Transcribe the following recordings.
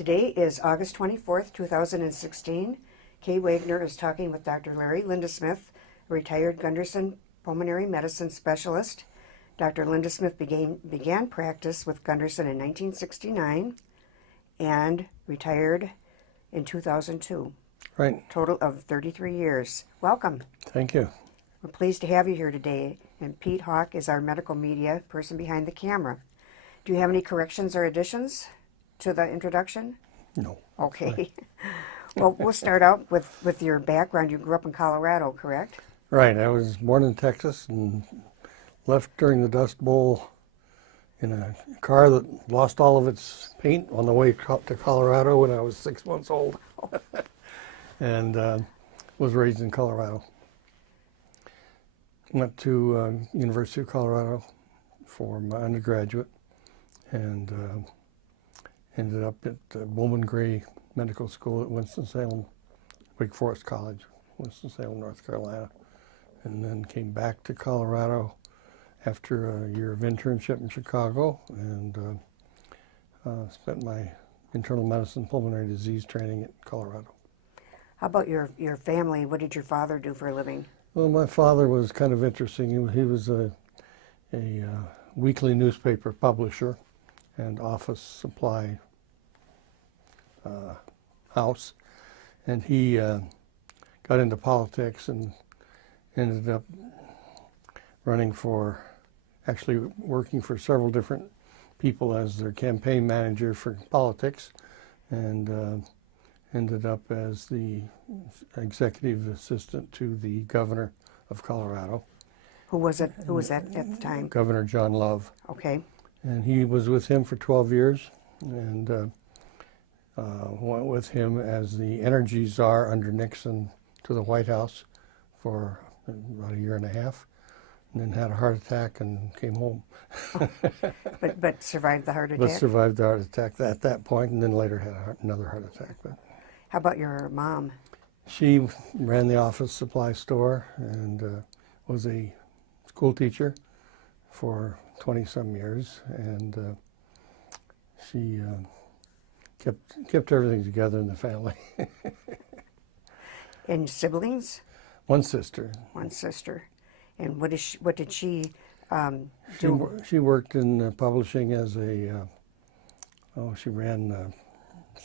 Today is August 24th, 2016. Kay Wagner is talking with Dr. Larry Lindesmith, a retired Gunderson pulmonary medicine specialist. Dr. Lindesmith began practice with Gunderson in 1969 and retired in 2002. Right. Total of 33 years. Welcome. Thank you. We're pleased to have you here today. And Pete Hawk is our medical media person behind the camera. Do you have any corrections or additions to the introduction? No. Okay. Well, we'll start out with your background. You grew up in Colorado, correct? Right. I was born in Texas and left during the Dust Bowl in a car that lost all of its paint on the way to Colorado when I was 6 months old. And was raised in Colorado. Went to University of Colorado for my undergraduate and ended up at Bowman Gray Medical School at Winston-Salem, Wake Forest College, Winston-Salem, North Carolina, and then came back to Colorado after a year of internship in Chicago and spent my internal medicine pulmonary disease training at Colorado. How about your family? What did your father do for a living? Well, my father was kind of interesting. He was a weekly newspaper publisher and office supply house, and he got into politics and ended up actually working for several different people as their campaign manager for politics, and ended up as the executive assistant to the governor of Colorado. Who was that at the time? Governor John Love. Okay. And he was with him for 12 years, and went with him as the energy czar under Nixon to the White House for about a year and a half, and then had a heart attack and came home. But survived the heart attack? But survived the heart attack at that point, and then later had another heart attack. But how about your mom? she ran the office supply store and was a school teacher for 20-some years, and she kept everything together in the family. And siblings? One sister. One sister. And what did she do? She worked in publishing as she ran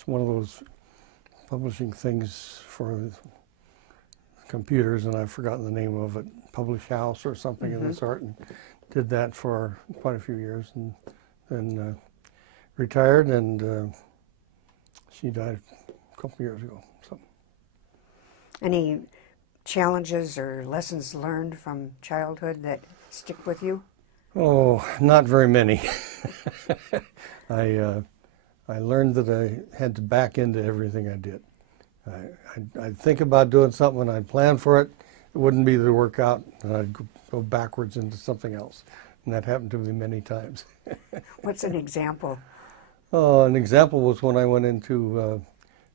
one of those publishing things for computers, and I've forgotten the name of it, Publish House or something of the sort, and did that for quite a few years, and then retired, and she died a couple years ago. So, any challenges or lessons learned from childhood that stick with you? Oh, not very many. I learned that I had to back into everything I did. I'd think about doing something and I'd plan for it. It wouldn't be the workout, and I'd go backwards into something else. And that happened to me many times. What's an example? An example was when I went into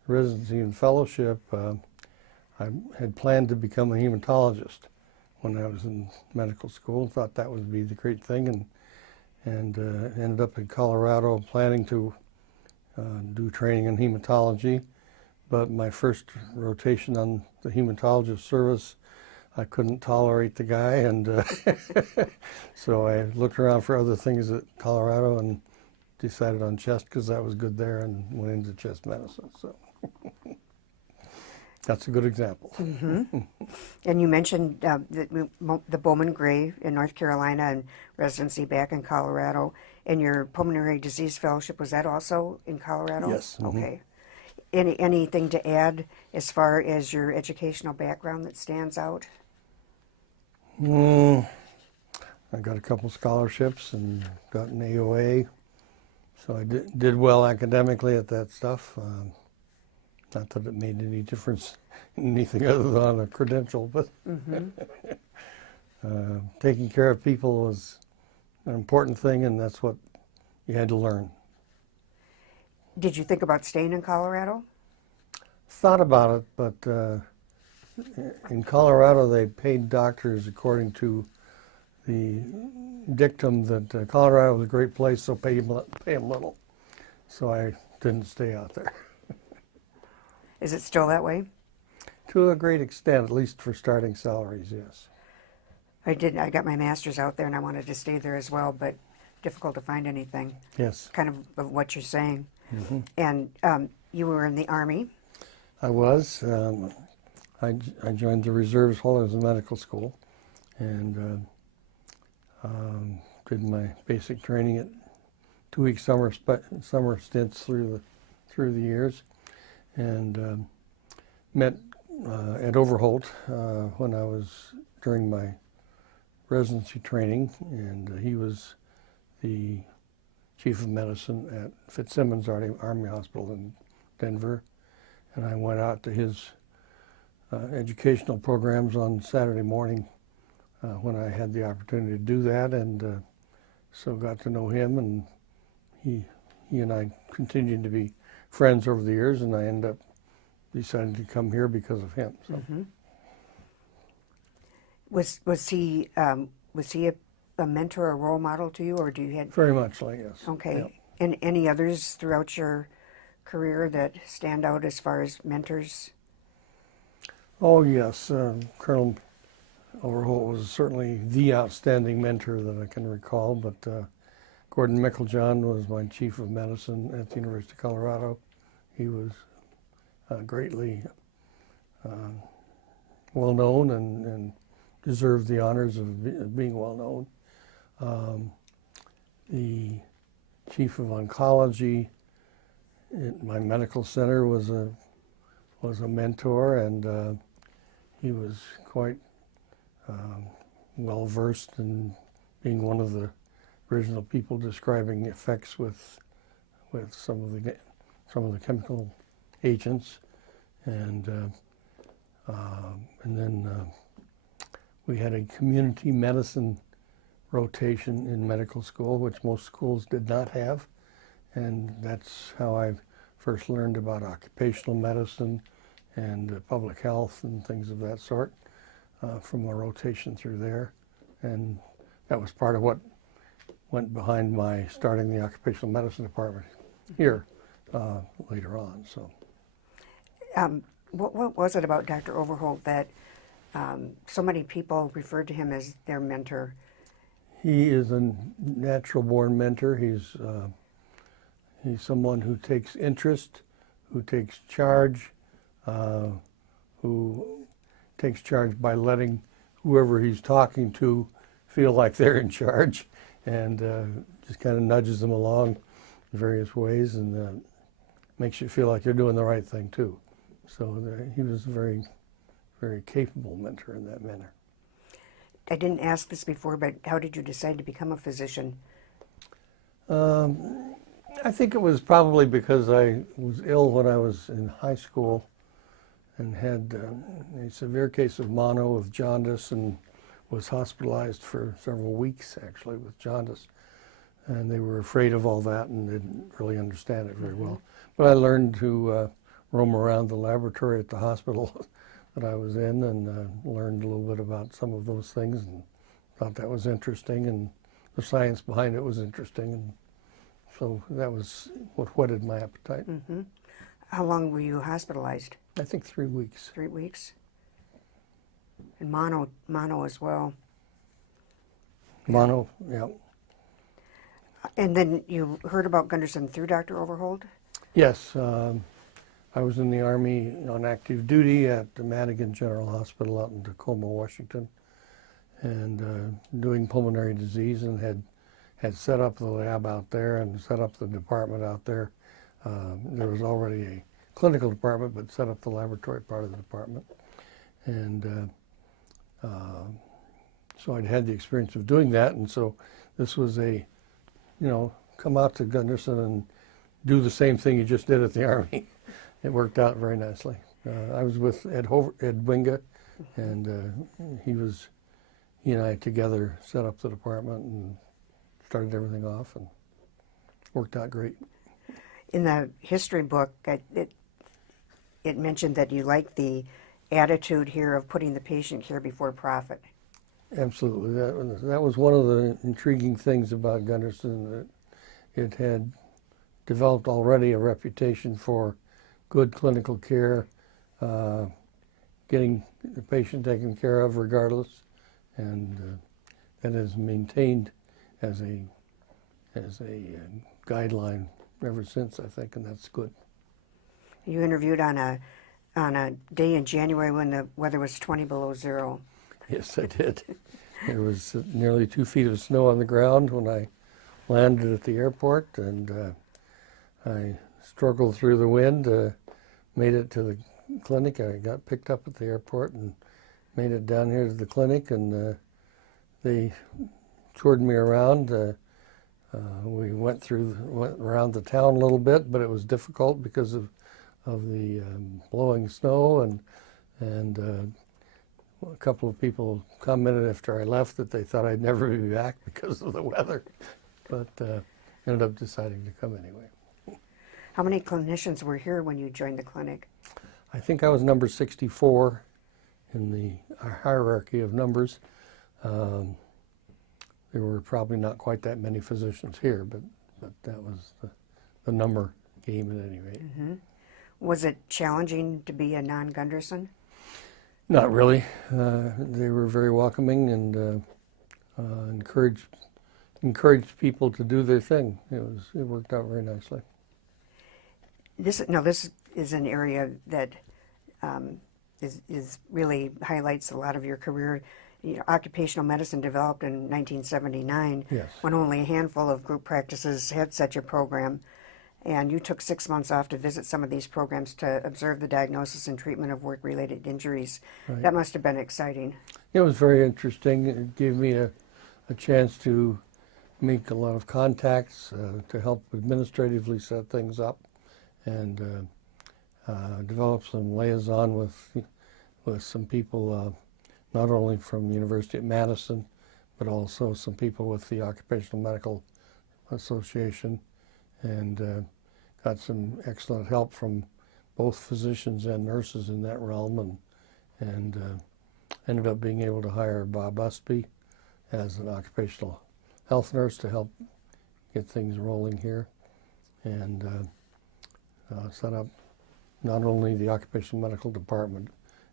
residency and fellowship. I had planned to become a hematologist when I was in medical school. Thought that would be the great thing, and ended up in Colorado planning to do training in hematology. But my first rotation on the hematologist service, I couldn't tolerate the guy, and so I looked around for other things at Colorado and decided on chest because that was good there, and went into chest medicine. So that's a good example. Mm-hmm. And you mentioned the Bowman Gray in North Carolina and residency back in Colorado. And your pulmonary disease fellowship, was that also in Colorado? Yes. Mm-hmm. Okay. Anything to add as far as your educational background that stands out? I got a couple scholarships and got an AOA, so I did well academically at that stuff. Not that it made any difference in anything other than on a credential, but taking care of people was an important thing, and that's what you had to learn. Did you think about staying in Colorado? Thought about it, but in Colorado they paid doctors according to the dictum that Colorado was a great place, so pay them little. so I didn't stay out there. Is it still that way? To a great extent, at least for starting salaries, yes. I got my master's out there and I wanted to stay there as well, but difficult to find anything. Yes. Kind of what you're saying. Mm-hmm. And you were in the Army. I was. I joined the reserves while I was in medical school, and did my basic training at 2-week summer stints through the years, and met Ed Overholt when I was during my residency training, and he was the chief of medicine at Fitzsimmons Army Hospital in Denver, and I went out to his educational programs on Saturday morning when I had the opportunity to do that, and so got to know him, and he and I continued to be friends over the years, and I ended up deciding to come here because of him. So. Mm-hmm. Was he a mentor or role model to you, or do you had Very much like, yes. Okay. Yep. And any others throughout your career that stand out as far as mentors? Oh yes, Colonel Overholt was certainly the outstanding mentor that I can recall, but Gordon Micklejohn was my chief of medicine at the University of Colorado. He was greatly well known and deserved the honors of being well known. The chief of oncology at my medical center was a mentor, and he was quite well versed in being one of the original people describing effects with some of the chemical agents, and then we had a community medicine rotation in medical school, which most schools did not have, and that's how I first learned about occupational medicine and public health and things of that sort from a rotation through there, and that was part of what went behind my starting the occupational medicine department here later on. So, what was it about Dr. Overholt that so many people referred to him as their mentor? He is a natural-born mentor. He's someone who takes interest, who takes charge, who takes charge by letting whoever he's talking to feel like they're in charge, and just kind of nudges them along in various ways, and makes you feel like you're doing the right thing too. So he was a very, very capable mentor in that manner. I didn't ask this before, but how did you decide to become a physician? I think it was probably because I was ill when I was in high school and had a severe case of mono with jaundice, and was hospitalized for several weeks actually with jaundice. And they were afraid of all that and didn't really understand it very well. But I learned to roam around the laboratory at the hospital that I was in, and learned a little bit about some of those things, and thought that was interesting, and the science behind it was interesting, and so that was what whetted my appetite. Mm-hmm. How long were you hospitalized? I think 3 weeks. 3 weeks? And mono as well. Mono, yeah. And then you heard about Gunderson through Dr. Overholt? Yes. I was in the Army on active duty at the Madigan General Hospital out in Tacoma, Washington, and doing pulmonary disease, and had set up the lab out there and set up the department out there. There was already a clinical department, but set up the laboratory part of the department. And so I'd had the experience of doing that, and so this was come out to Gunderson and do the same thing you just did at the Army. It worked out very nicely. I was with Ed Winga, and he and I together set up the department and started everything off, and worked out great. In the history book, it mentioned that you liked the attitude here of putting the patient care before profit. Absolutely. That was one of the intriguing things about Gunderson, that it had developed already a reputation for good clinical care, getting the patient taken care of regardless, and that is maintained as a guideline ever since, I think, and that's good. You interviewed on a day in January when the weather was 20 below zero. Yes, I did. There was nearly 2 feet of snow on the ground when I landed at the airport, and I struggled through the wind, made it to the clinic. I got picked up at the airport and made it down here to the clinic, and they toured me around. We went around the town a little bit, but it was difficult because of the blowing snow, and a couple of people commented after I left that they thought I'd never be back because of the weather, but ended up deciding to come anyway. How many clinicians were here when you joined the clinic? I think I was number 64 in the hierarchy of numbers. There were probably not quite that many physicians here, but that was the number game at any rate. Mm-hmm. Was it challenging to be a non-Gunderson? Not really. They were very welcoming and encouraged people to do their thing. It worked out very nicely. This is an area that is really highlights a lot of your career. You know, occupational medicine developed in 1979, yes, when only a handful of group practices had such a program. And you took 6 months off to visit some of these programs to observe the diagnosis and treatment of work-related injuries. Right. That must have been exciting. It was very interesting. It gave me a chance to make a lot of contacts to help administratively set things up, and develop some liaison with some people, not only from the University of Madison, but also some people with the Occupational Medical Association, and got some excellent help from both physicians and nurses in that realm, and ended up being able to hire Bob Busby as an occupational health nurse to help get things rolling here, and set up not only the occupational medical department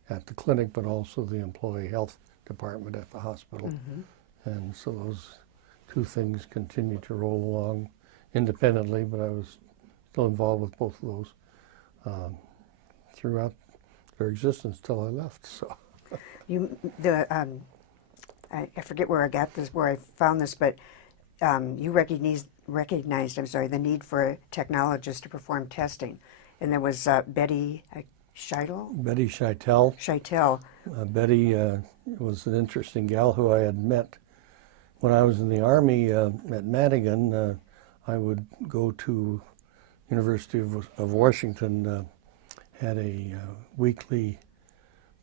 at the clinic, but also the employee health department at the hospital. Mm-hmm. And so those two things continue to roll along independently, but I was still involved with both of those throughout their existence till I left. So I forget where I got this, where I found this, but you recognized the need for a technologist to perform testing, and there was Betty Scheitel. Betty Scheitel. Scheitel. Betty was an interesting gal who I had met when I was in the Army at Madigan. I would go to University of Washington, had a weekly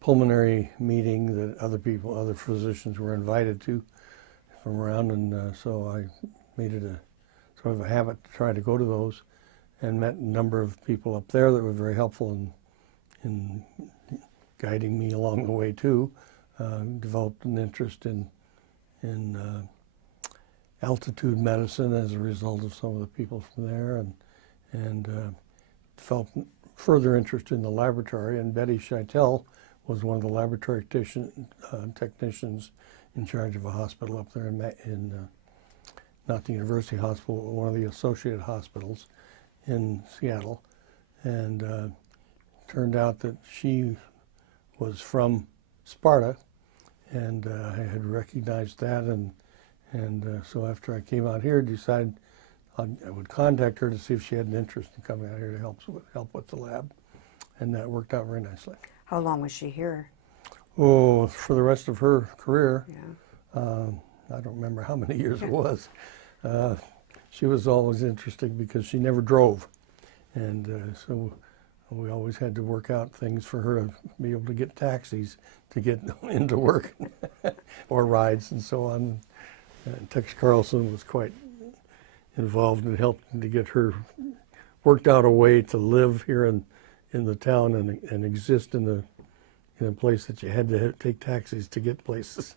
pulmonary meeting that other physicians were invited to from around, and so I made it a sort of a habit to try to go to those, and met a number of people up there that were very helpful in guiding me along the way too. Developed an interest in altitude medicine as a result of some of the people from there, and felt further interest in the laboratory. And Betty Scheitel was one of the laboratory technicians in charge of a hospital up there in not the University Hospital, but one of the associate hospitals in Seattle. And turned out that she was from Sparta, and I had recognized that, and so after I came out here, decided I would contact her to see if she had an interest in coming out here to help with the lab, and that worked out very nicely. How long was she here? Oh, for the rest of her career. Yeah. I don't remember how many years it was. She was always interesting because she never drove, and so we always had to work out things for her to be able to get taxis to get into work or rides and so on. Tex Carlson was quite involved in helping to get her worked out a way to live here in the town and exist in a place that you had to take taxis to get places.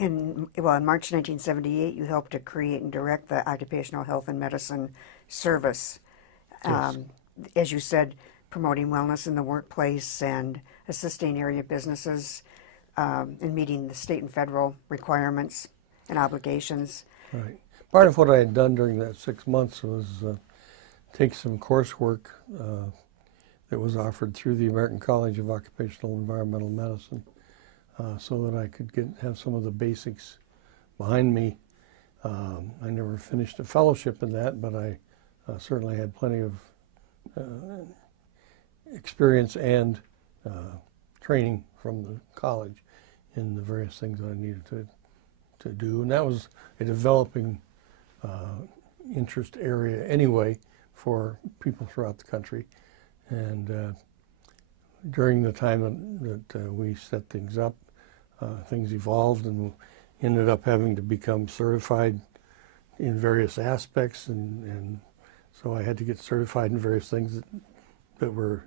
in March 1978, you helped to create and direct the Occupational Health and Medicine Service. Yes. As you said, promoting wellness in the workplace and assisting area businesses in meeting the state and federal requirements and obligations. Right. Part of what I had done during that 6 months was take some coursework that was offered through the American College of Occupational and Environmental Medicine, so that I could have some of the basics behind me. I never finished a fellowship in that, but I certainly had plenty of experience and training from the college in the various things that I needed to do. And that was a developing interest area anyway for people throughout the country. And during the time that we set things up, things evolved and ended up having to become certified in various aspects, and so I had to get certified in various things that were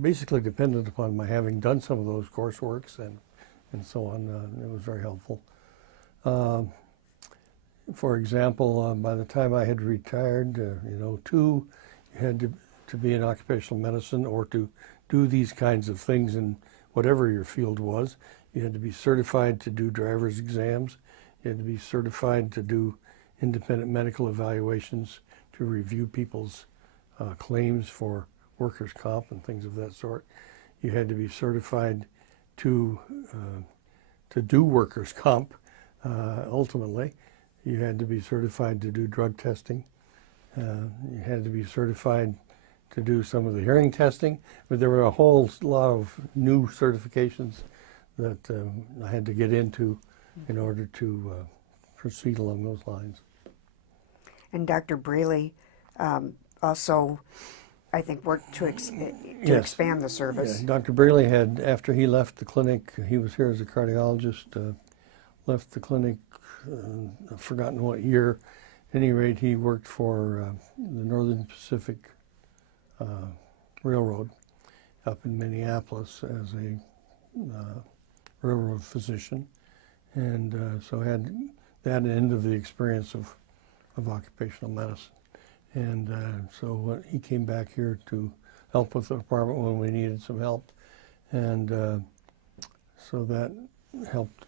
basically dependent upon my having done some of those courseworks and so on. It was very helpful. For example, by the time I had retired, in '02, you had to be in occupational medicine or to do these kinds of things in whatever your field was. You had to be certified to do driver's exams. You had to be certified to do independent medical evaluations, to review people's claims for workers' comp and things of that sort. You had to be certified to do workers' comp, ultimately. You had to be certified to do drug testing. You had to be certified to do some of the hearing testing. But there were a whole lot of new certifications that I had to get into in order to proceed along those lines. And Dr. Braley also, I think, worked to Yes. expand the service. Yeah, Dr. Braley had, after he left the clinic, he was here as a cardiologist, left the clinic, I've forgotten what year. At any rate, he worked for the Northern Pacific Railroad up in Minneapolis as a railroad physician, and so had that end of the experience of occupational medicine. And so he came back here to help with the department when we needed some help, and so that helped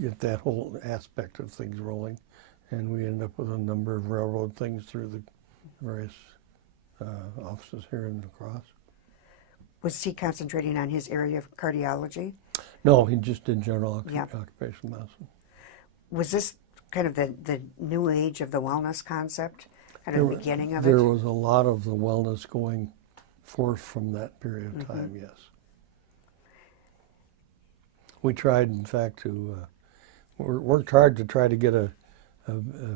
get that whole aspect of things rolling, and we ended up with a number of railroad things through the various offices here in La Crosse. Was he concentrating on his area of cardiology? No, he just did general occupational medicine. Was this kind of the new age of the wellness concept at the beginning of it? There was a lot of the wellness going forth from that period of time, yes. We tried, in fact, to worked hard to try to get a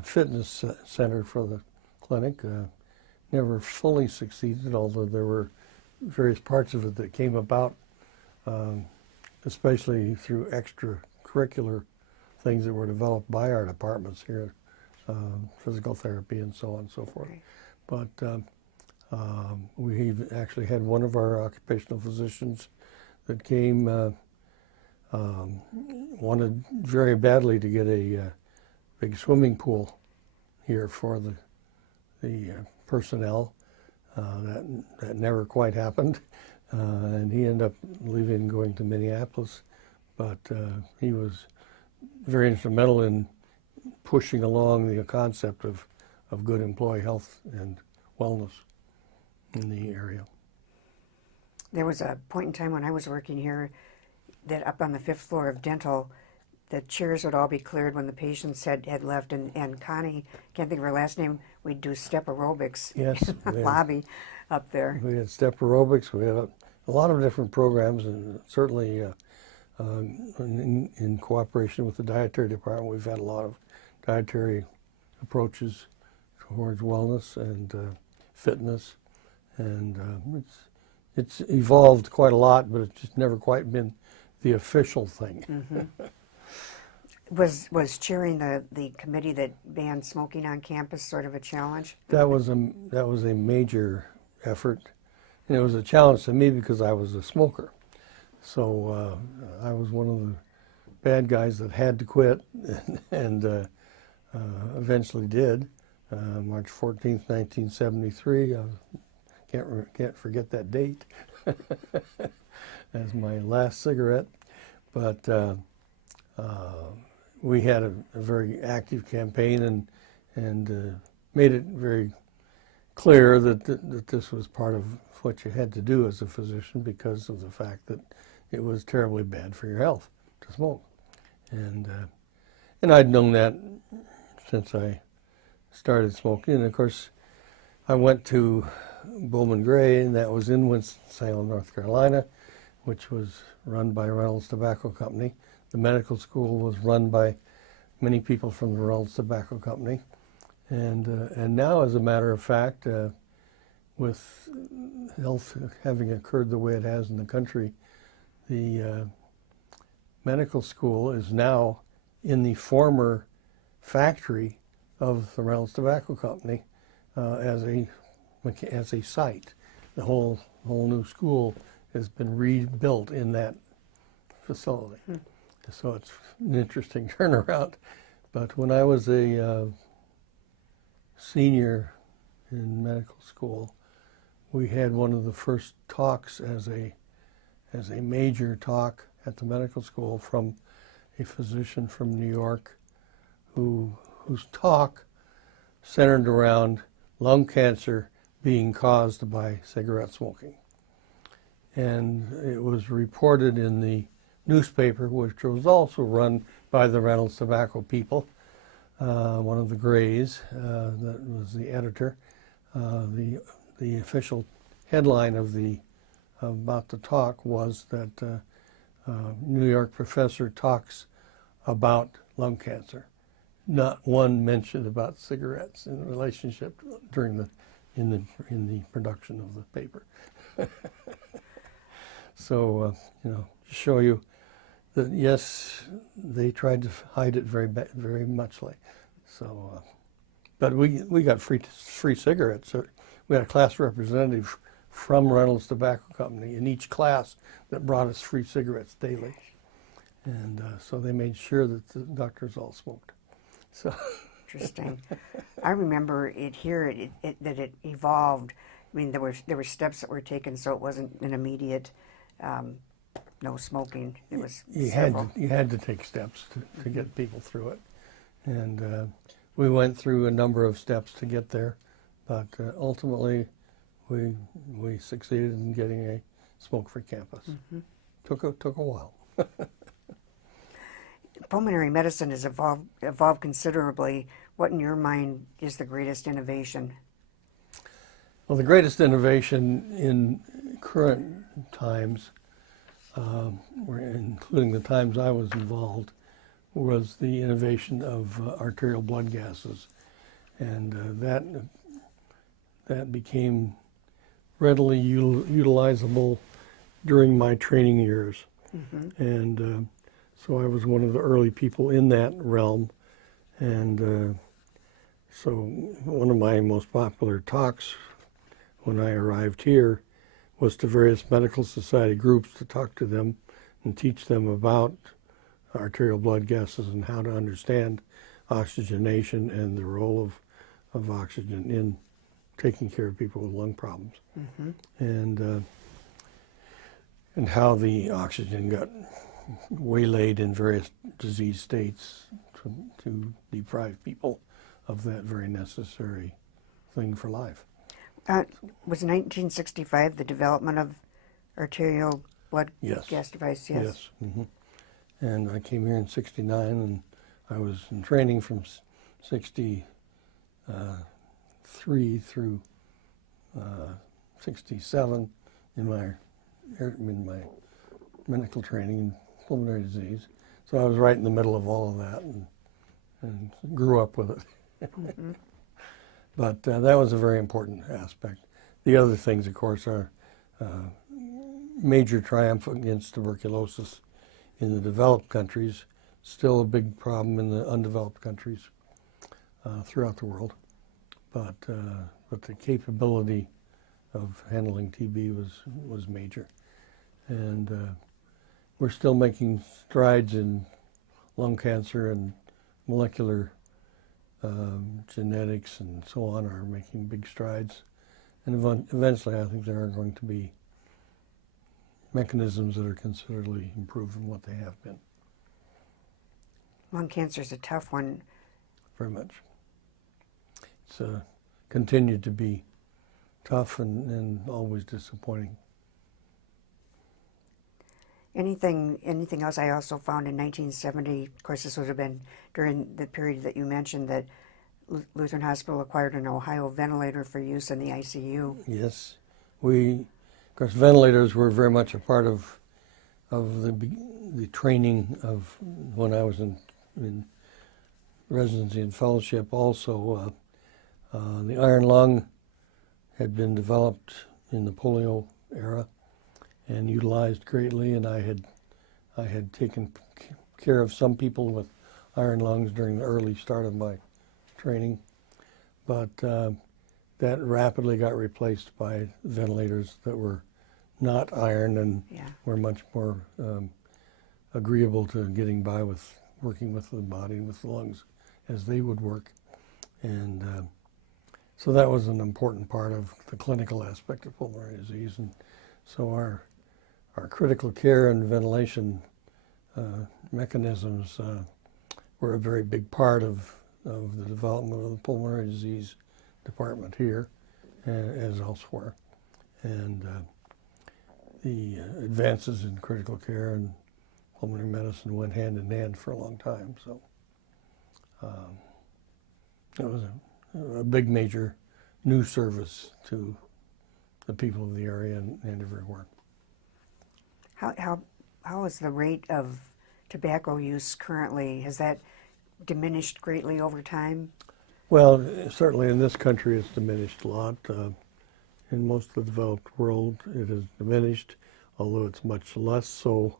fitness center for the clinic. Never fully succeeded, although there were various parts of it that came about, especially through extracurricular things that were developed by our departments here, physical therapy and so on and so forth. Right. But we actually had one of our occupational physicians that came, wanted very badly to get a big swimming pool here for the personnel. That never quite happened, and he ended up leaving and going to Minneapolis, but he was very instrumental in pushing along the concept of good employee health and wellness in the area. There was a point in time when I was working here that up on the 5th floor of dental, the chairs would all be cleared when the patients had left, and Connie, can't think of her last name, we'd do step aerobics in the lobby up there. We had step aerobics, we had a lot of different programs, and certainly in cooperation with the dietary department, we've had a lot of dietary approaches towards wellness and fitness, and it's evolved quite a lot, but it's just never quite been the official thing. Mm-hmm. Was chairing the committee that banned smoking on campus sort of a challenge? That was a major effort, and it was a challenge to me because I was a smoker. So I was one of the bad guys that had to quit and eventually did. March 14th, 1973. Can't forget that date as my last cigarette. But we had a very active campaign and made it very clear that this was part of what you had to do as a physician because of the fact that it was terribly bad for your health to smoke. And I'd known that since I started smoking. And of course, I went to Bowman Gray, and that was in Winston-Salem, North Carolina, which was run by Reynolds Tobacco Company. The medical school was run by many people from the Reynolds Tobacco Company. And now, as a matter of fact, with health having occurred the way it has in the country, the medical school is now in the former factory of the Reynolds Tobacco Company as a site. The whole new school has been rebuilt in that facility. So it's an interesting turnaround. But when I was a senior in medical school, we had one of the first talks as a major talk at the medical school from a physician from New York whose talk centered around lung cancer being caused by cigarette smoking. And it was reported in the newspaper, which was also run by the Reynolds Tobacco people, one of the Grays that was the editor. The official headline about the talk was that New York professor talks about lung cancer. Not one mention about cigarettes in relationship in the production of the paper. So to show you that yes, they tried to hide it very muchly. So, but we got free cigarettes. So we had a class representative from Reynolds Tobacco Company in each class that brought us free cigarettes daily, and so they made sure that the doctors all smoked. So Interesting. I remember it here that it evolved. I mean, there were steps that were taken, so it wasn't an immediate no smoking. It was you several. had to take steps to get people through it, and we went through a number of steps to get there, but ultimately we succeeded in getting a smoke-free campus. Took a while. Pulmonary medicine has evolved considerably. What, in your mind, is the greatest innovation? Well, the greatest innovation in current times, including the times I was involved, was the innovation of arterial blood gases, and that became readily utilizable during my training years, and so I was one of the early people in that realm, and so one of my most popular talks when I arrived here was to various medical society groups to talk to them and teach them about arterial blood gases and how to understand oxygenation and the role of oxygen in taking care of people with lung problems, and how the oxygen got waylaid in various disease states to deprive people of that very necessary thing for life. Was 1965 the development of arterial blood gas device? Yes. And I came here in '69, and I was in training from '63 through '67 in my medical training in pulmonary disease. So I was right in the middle of all of that and grew up with it. But that was a very important aspect. The other things, of course, are major triumph against tuberculosis in the developed countries, still a big problem in the undeveloped countries throughout the world. But the capability of handling TB was major. And we're still making strides in lung cancer and molecular genetics and so on are making big strides. And eventually I think there are going to be mechanisms that are considerably improved from what they have been. Lung cancer is a tough one. Very much. It's continued to be tough and always disappointing. Anything else? I also found in 1970, of course this would have been during the period that you mentioned, that Lutheran Hospital acquired an Ohio ventilator for use in the ICU. Yes. Of course, ventilators were very much a part of the training of when I was in residency and fellowship. Also, the iron lung had been developed in the polio era and utilized greatly, and I had taken care of some people with iron lungs during the early start of my training, but that rapidly got replaced by ventilators that were not iron and were much more agreeable to getting by with working with the body and with the lungs as they would work. And so that was an important part of the clinical aspect of pulmonary disease. And so our critical care and ventilation mechanisms were a very big part of the development of the pulmonary disease department here as elsewhere. And the advances in critical care and pulmonary medicine went hand in hand for a long time. So it was a big major new service to the people of the area and everywhere. How is the rate of tobacco use currently? Has that diminished greatly over time? Well, certainly in this country it's diminished a lot. In most of the developed world it has diminished, although it's much less so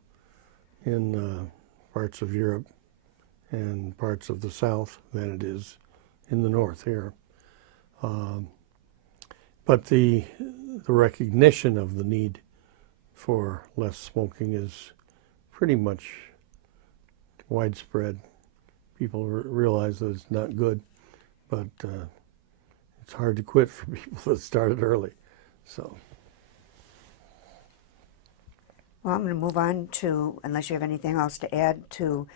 in parts of Europe and parts of the South than it is in the North here. But the recognition of the need for less smoking is pretty much widespread. People realize that it's not good, but it's hard to quit for people that started early. So. Well, I'm going to move on to, unless you have anything else to add, to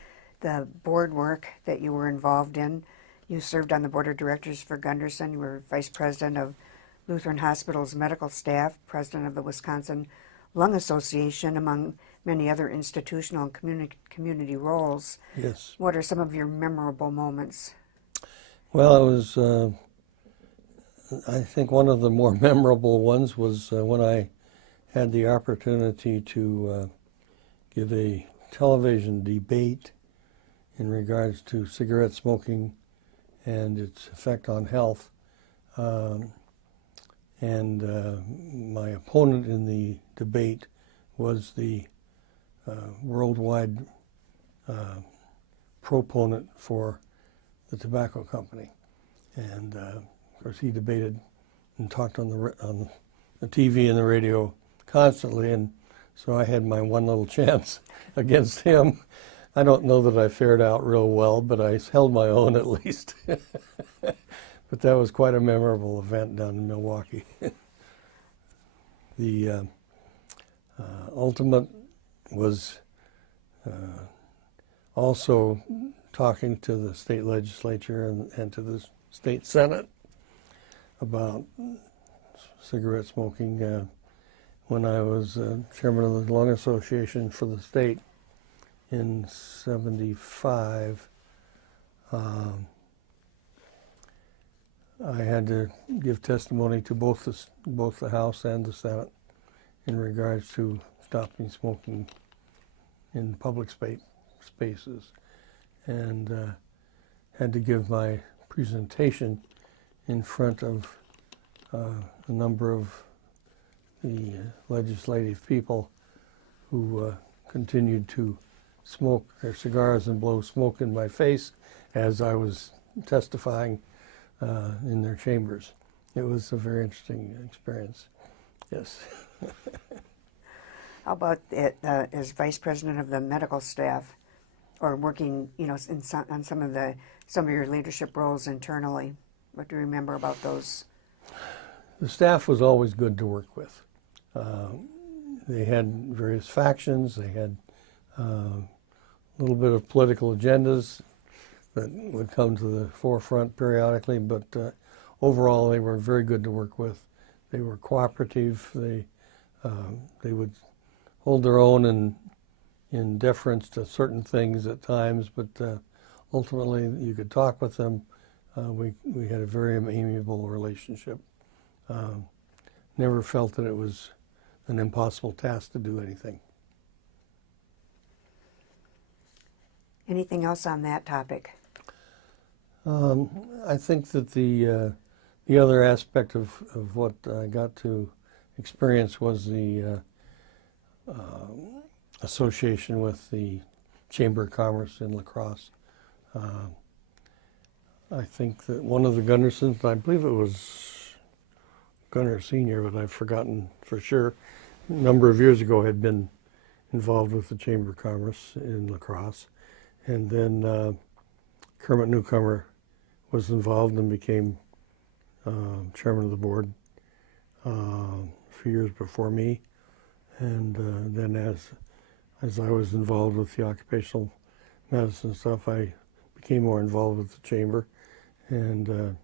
the board work that you were involved in. You served on the board of directors for Gunderson. You were vice president of Lutheran Hospital's medical staff, president of the Wisconsin Lung Association, among many other institutional and community roles. Yes. What are some of your memorable moments? Well, it was, I think one of the more memorable ones was when I had the opportunity to give a television debate in regards to cigarette smoking and its effect on health. And my opponent in the debate was the worldwide proponent for the tobacco company. And of course he debated and talked on the TV and the radio constantly, and so I had my one little chance against him. I don't know that I fared out real well, but I held my own at least. But that was quite a memorable event down in Milwaukee. The ultimate was also talking to the state legislature and to the state senate about cigarette smoking when I was chairman of the Lung Association for the state in '75. I had to give testimony to both the House and the Senate in regards to stopping smoking in public spaces, and had to give my presentation in front of a number of the legislative people who continued to smoke their cigars and blow smoke in my face as I was testifying in their chambers. It was a very interesting experience. Yes. How about it, as vice president of the medical staff? or working, on some of your leadership roles internally? What do you remember about those? The staff was always good to work with. They had various factions. They had a little bit of political agendas that would come to the forefront periodically, but overall they were very good to work with. They were cooperative. They would hold their own in deference to certain things at times, but ultimately you could talk with them. We had a very amiable relationship. Never felt that it was an impossible task to do anything. Anything else on that topic? I think that the other aspect of what I got to experience was the association with the Chamber of Commerce in La Crosse. I think that one of the Gundersons, I believe it was Gunner Sr., but I've forgotten for sure, a number of years ago had been involved with the Chamber of Commerce in La Crosse. And then Kermit Newcomer was involved and became chairman of the board a few years before me. And then as I was involved with the occupational medicine stuff, I became more involved with the chamber, and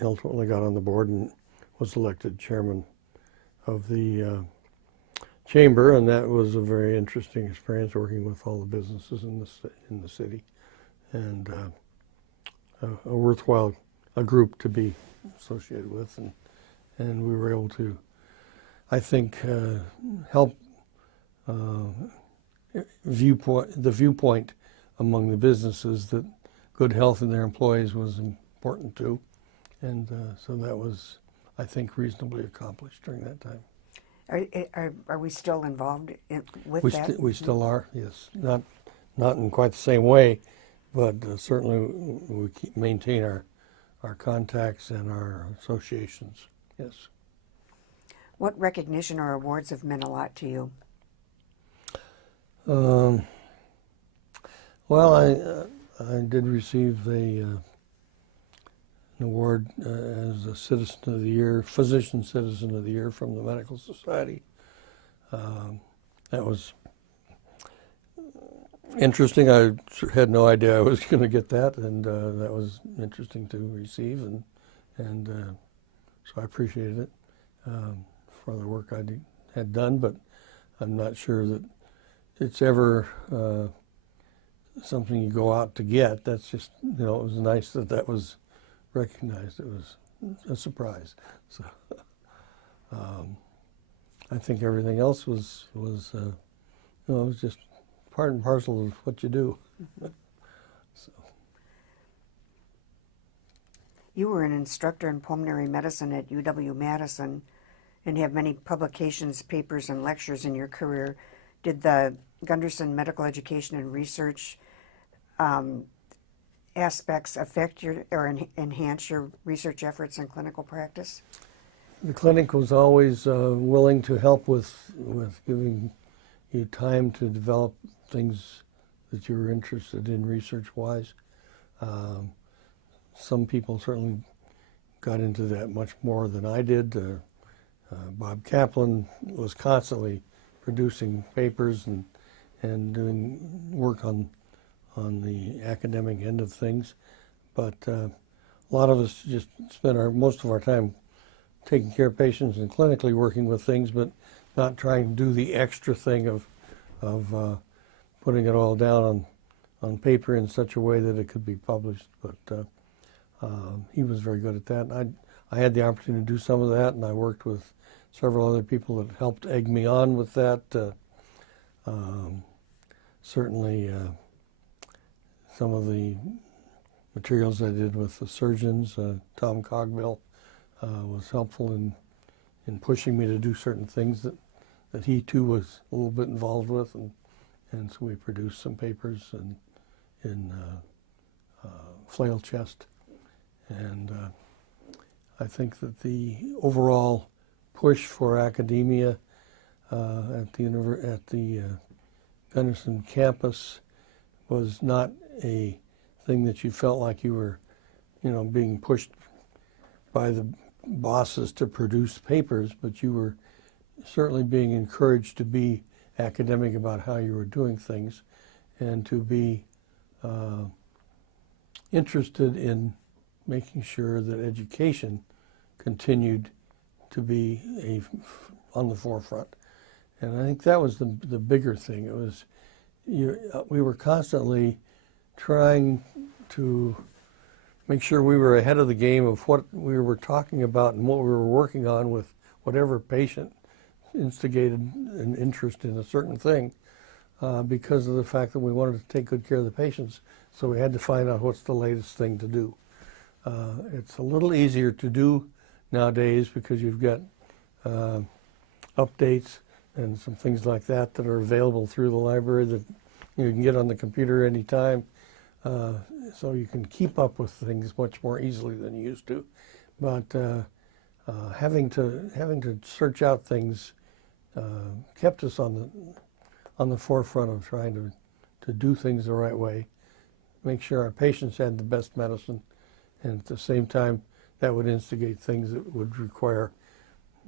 ultimately got on the board and was elected chairman of the chamber, and that was a very interesting experience working with all the businesses in the city, and a worthwhile group to be associated with, and we were able to, I think, help the viewpoint among the businesses that good health in their employees was important too, and so that was, I think, reasonably accomplished during that time. Are we still involved with that? We still are, yes. Not in quite the same way, but certainly we maintain our contacts and our associations, yes. What recognition or awards have meant a lot to you? Well, I did receive an award as a Citizen of the Year, Physician Citizen of the Year from the Medical Society. That was interesting. I had no idea I was going to get that, and that was interesting to receive, and so I appreciated it for the work I had done, but I'm not sure that it's ever something you go out to get. That's just, it was nice that was recognized. It was a surprise. So I think everything else was it was just part and parcel of what you do. So. You were an instructor in pulmonary medicine at UW-Madison and have many publications, papers, and lectures in your career. Did the Gunderson Medical Education and Research aspects affect or enhance your research efforts and clinical practice? The clinic was always willing to help with giving you time to develop things that you were interested in research-wise. Some people certainly got into that much more than I did. Bob Kaplan was constantly producing papers and doing work on the academic end of things, but a lot of us just spent most of our time taking care of patients and clinically working with things, but not trying to do the extra thing of putting it all down on paper in such a way that it could be published. But he was very good at that. I had the opportunity to do some of that, and I worked with several other people that helped egg me on with that. Certainly some of the materials I did with the surgeons, Tom Cogbill, was helpful in pushing me to do certain things that he too was a little bit involved with, and so we produced some papers in flail chest, and I think that the overall push for academia at the Gunderson campus was not a thing that you felt like you were, being pushed by the bosses to produce papers, but you were certainly being encouraged to be academic about how you were doing things and to be interested in making sure that education continued to be on the forefront. And I think that was the bigger thing. It was we were constantly trying to make sure we were ahead of the game of what we were talking about and what we were working on with whatever patient instigated an interest in a certain thing, because of the fact that we wanted to take good care of the patients. So we had to find out what's the latest thing to do. It's a little easier to do nowadays because you've got updates and some things like that that are available through the library that you can get on the computer anytime. So you can keep up with things much more easily than you used to. But having to search out things kept us on the forefront of trying to do things the right way, make sure our patients had the best medicine, and at the same time that would instigate things that would require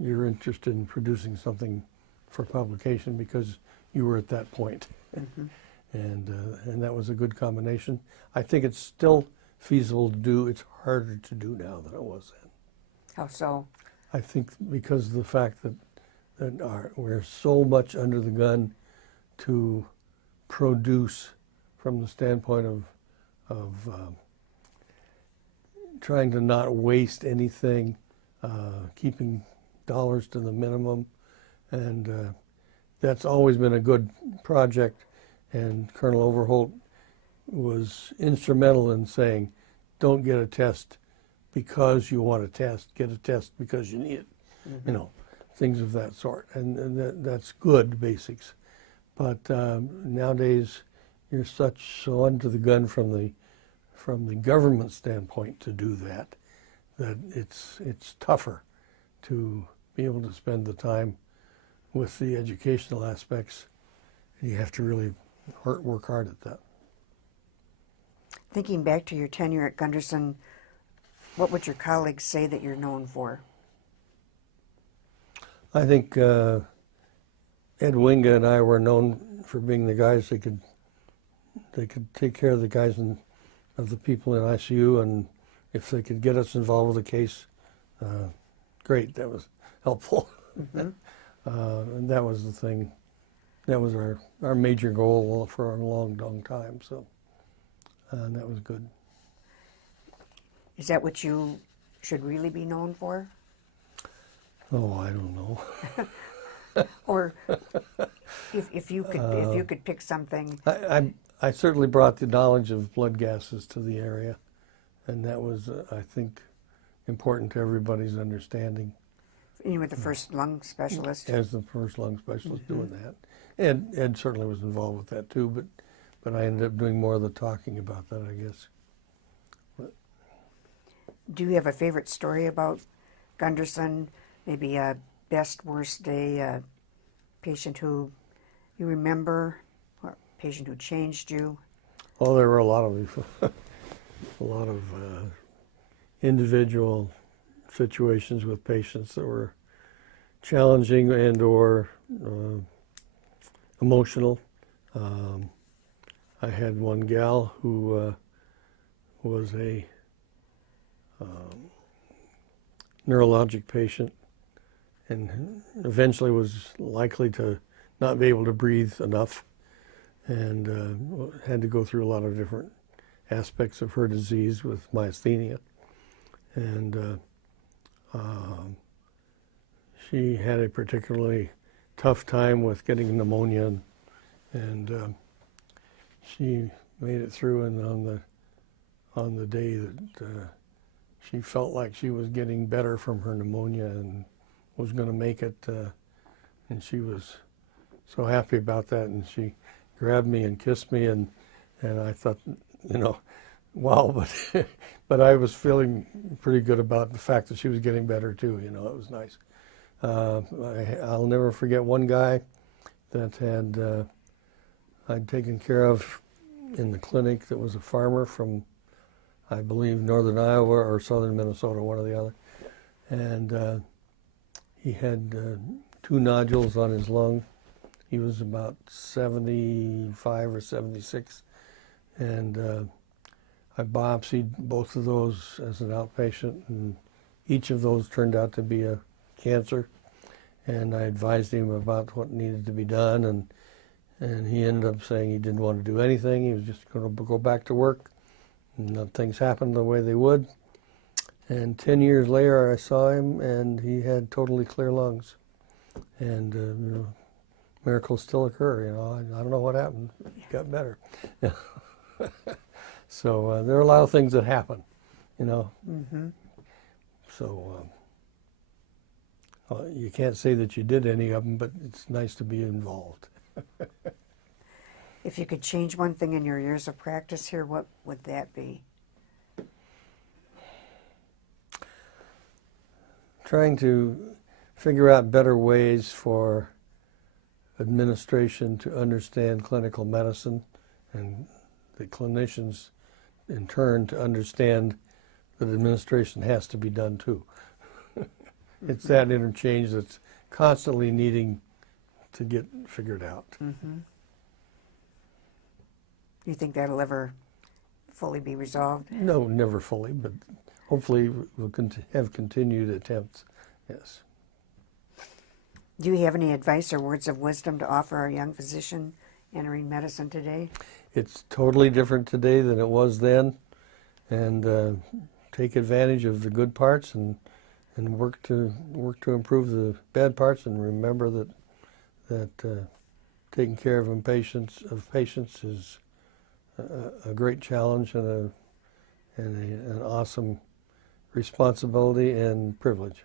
you're interested in producing something for publication because you were at that point. Mm-hmm. And that was a good combination. I think it's still feasible to do. It's harder to do now than it was then. How so? I think because of the fact that we're so much under the gun to produce from the standpoint of trying to not waste anything, keeping dollars to the minimum, and that's always been a good project. And Colonel Overholt was instrumental in saying, don't get a test because you want a test, get a test because you need it, Mm-hmm. Things of that sort. And that's good basics. But nowadays, you're so under the gun from the government standpoint to do that it's tougher to be able to spend the time with the educational aspects. You have to really work hard at that. Thinking back to your tenure at Gunderson, what would your colleagues say that you're known for? I think Ed Winga and I were known for being the guys that could take care of the guys of the people in ICU, and if they could get us involved with a case, great, that was helpful. Mm-hmm. And that was the thing. That was our major goal for a long, long time. So, and that was good. Is that what you should really be known for? Oh, I don't know. Or if you could pick something. I certainly brought the knowledge of blood gases to the area, and that was, I think, important to everybody's understanding. You were the first lung specialist. As the first lung specialist Mm-hmm. doing that. Ed certainly was involved with that too, but I ended up doing more of the talking about that, I guess. Do you have a favorite story about Gunderson? Maybe a best, worst day, a patient who you remember, or a patient who changed you? Oh, there were a lot of individual situations with patients that were challenging and or emotional. I had one gal who was a neurologic patient and eventually was likely to not be able to breathe enough, and had to go through a lot of different aspects of her disease with myasthenia. And she had a particularly tough time with getting pneumonia, and she made it through. And on the day that she felt like she was getting better from her pneumonia and was going to make it, and she was so happy about that, and she grabbed me and kissed me, and I thought, wow, but I was feeling pretty good about the fact that she was getting better too. It was nice. I'll never forget one guy that had I'd taken care of in the clinic that was a farmer from, I believe, northern Iowa or southern Minnesota, one or the other. And he had 2 nodules on his lung. He was about 75 or 76. And I biopsied both of those as an outpatient, and each of those turned out to be a cancer. And I advised him about what needed to be done, and he ended up saying he didn't want to do anything. He was just going to go back to work, and let things happen the way they would. And 10 years later, I saw him, and he had totally clear lungs. And miracles still occur. I don't know what happened. He got better. So there are a lot of things that happen. Mm-hmm. So you can't say that you did any of them, but it's nice to be involved. If you could change one thing in your years of practice here, what would that be? Trying to figure out better ways for administration to understand clinical medicine, and the clinicians in turn to understand that administration has to be done too. It's that interchange that's constantly needing to get figured out. Mm-hmm. You think that'll ever fully be resolved? No, never fully, but hopefully we'll have continued attempts, yes. Do you have any advice or words of wisdom to offer a young physician entering medicine today? It's totally different today than it was then, and take advantage of the good parts and work to improve the bad parts, and remember that taking care of patients is a great challenge and an awesome responsibility and privilege.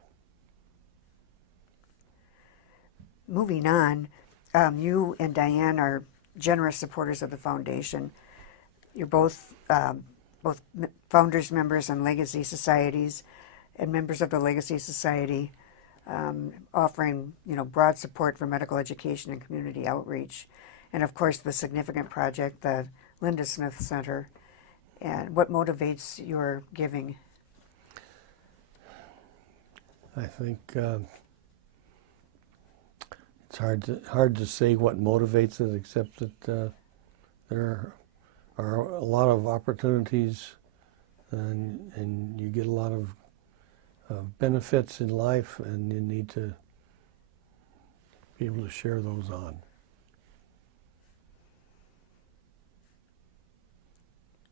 Moving on, you and Diane are generous supporters of the foundation. You're both founders, members, and legacy societies, and members of the Legacy Society, offering broad support for medical education and community outreach, and of course the significant project, the Lindesmith Center. And what motivates your giving? I think it's hard to say what motivates it, except that there are a lot of opportunities, and you get a lot of benefits in life, and you need to be able to share those on.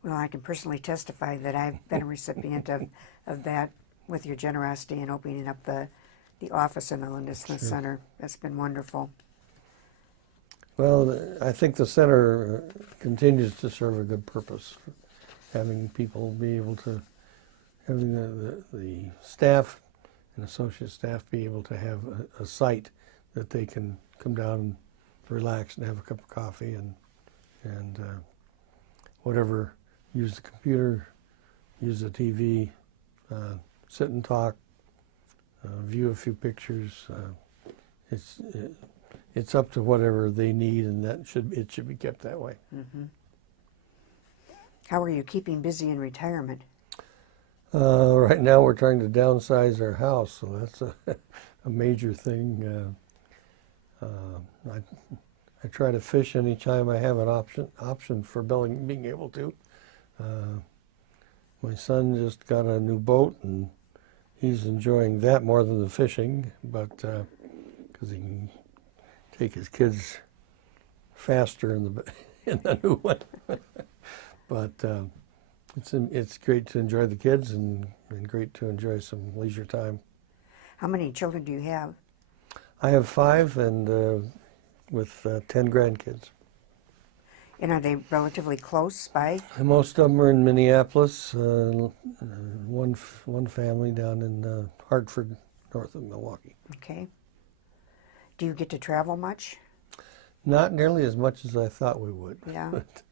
Well, I can personally testify that I've been a recipient of that, with your generosity in opening up the office in the Lindesmith Center. That's been wonderful. Well, I think the center continues to serve a good purpose, having people be able to, having the staff and associate staff be able to have a site that they can come down and relax and have a cup of coffee and whatever, use the computer, use the TV, sit and talk, view a few pictures. It's up to whatever they need, and it should be kept that way. Mm-hmm. How are you keeping busy in retirement? Right now we're trying to downsize our house, so that's a major thing. I try to fish anytime I have an option for being able to. My son just got a new boat, and he's enjoying that more than the fishing, but because he can take his kids faster in the new one. But it's great to enjoy the kids and great to enjoy some leisure time. How many children do you have? I have 5, and with 10 grandkids. And are they relatively close by? Most of them are in Minneapolis. One family down in Hartford, north of Milwaukee. Okay. Do you get to travel much? Not nearly as much as I thought we would. Yeah. But,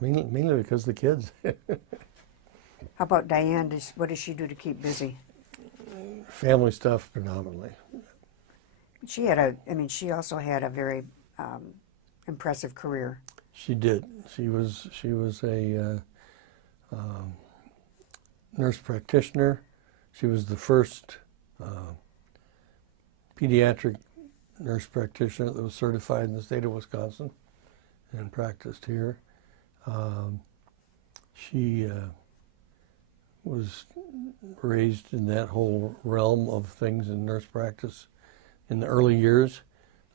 mainly because of the kids. How about Diane? What does she do to keep busy? Family stuff predominantly. She also had a very impressive career. She did. She was a nurse practitioner. She was the first pediatric nurse practitioner that was certified in the state of Wisconsin and practiced here. She was raised in that whole realm of things in nurse practice in the early years,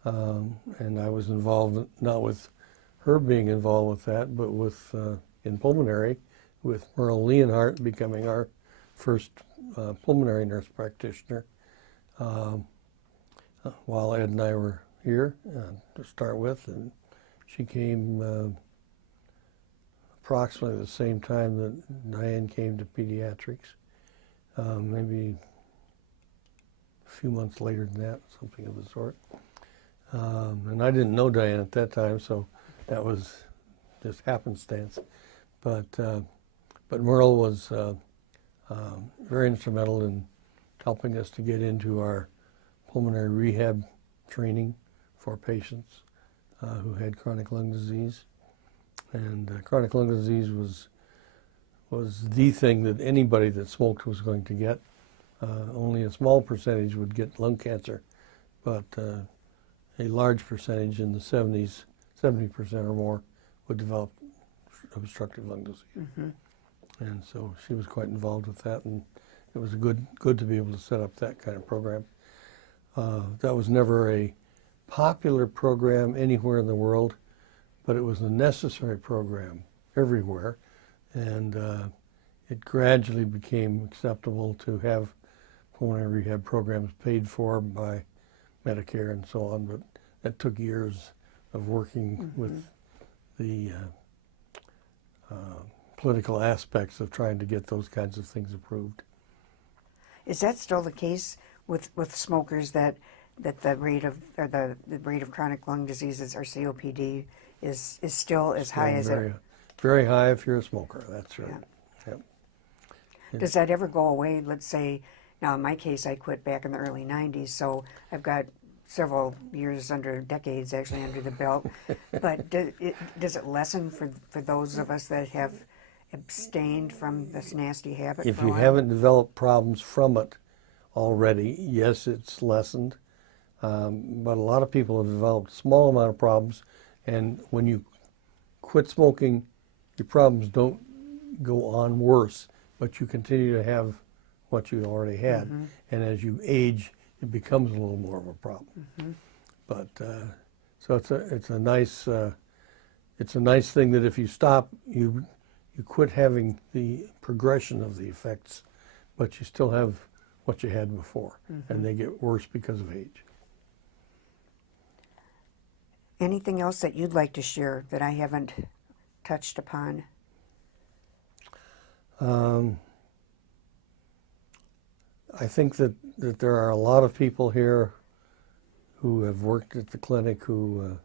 and I was involved, not with her being involved with that, but with in pulmonary, with Merle Leonhardt becoming our first pulmonary nurse practitioner, while Ed and I were here to start with, and she came approximately the same time that Diane came to pediatrics, maybe a few months later than that, something of the sort. And I didn't know Diane at that time, so that was just happenstance. But Merle was very instrumental in helping us to get into our pulmonary rehab training for patients who had chronic lung disease. And chronic lung disease was the thing that anybody that smoked was going to get. Only a small percentage would get lung cancer, but a large percentage in the 70s, 70% or more, would develop obstructive lung disease. Mm-hmm. And so she was quite involved with that, and it was good to be able to set up that kind of program. That was never a popular program anywhere in the world, but it was a necessary program everywhere, and it gradually became acceptable to have pulmonary rehab programs paid for by Medicare and so on, but that took years of working Mm-hmm. with the political aspects of trying to get those kinds of things approved. Is that still the case with smokers, that the rate of the rate of chronic lung diseases, or COPD, is still as high as very, it? very high if you're a smoker. That's right. Yeah. Yep. Does that ever go away? Let's say, now in my case, I quit back in the early 90s, so I've got several years, decades actually, under the belt. But does it lessen for those of us that have abstained from this nasty habit If for a you while? haven't developed problems from it already, yes, it's lessened. But a lot of people have developed a small amount of problems, and when you quit smoking, your problems don't go on worse, but you continue to have what you already had. Mm-hmm. And as you age, it becomes a little more of a problem. Mm-hmm. But so it's a nice thing that if you stop, you quit having the progression of the effects, but you still have what you had before, Mm-hmm. and they get worse because of age. Anything else that you'd like to share that I haven't touched upon? I think that there are a lot of people here who have worked at the clinic who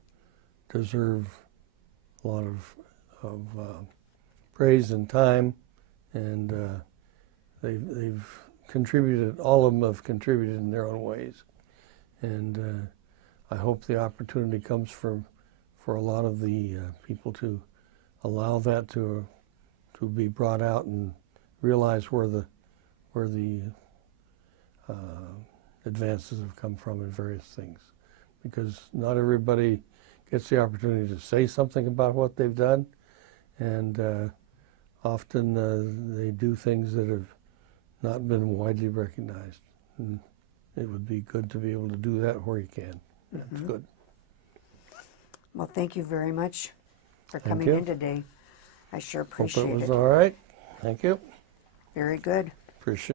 deserve a lot of praise and time, and they've contributed. All of them have contributed in their own ways, and I hope the opportunity comes for a lot of the people to allow that to be brought out and realize where the advances have come from in various things, because not everybody gets the opportunity to say something about what they've done, and often they do things that have not been widely recognized. And it would be good to be able to do that where you can. That's Mm-hmm. good. Well, thank you very much for Thank coming you. in today. I sure Hope appreciate it was it. all right. Thank you. Very good. Appreciate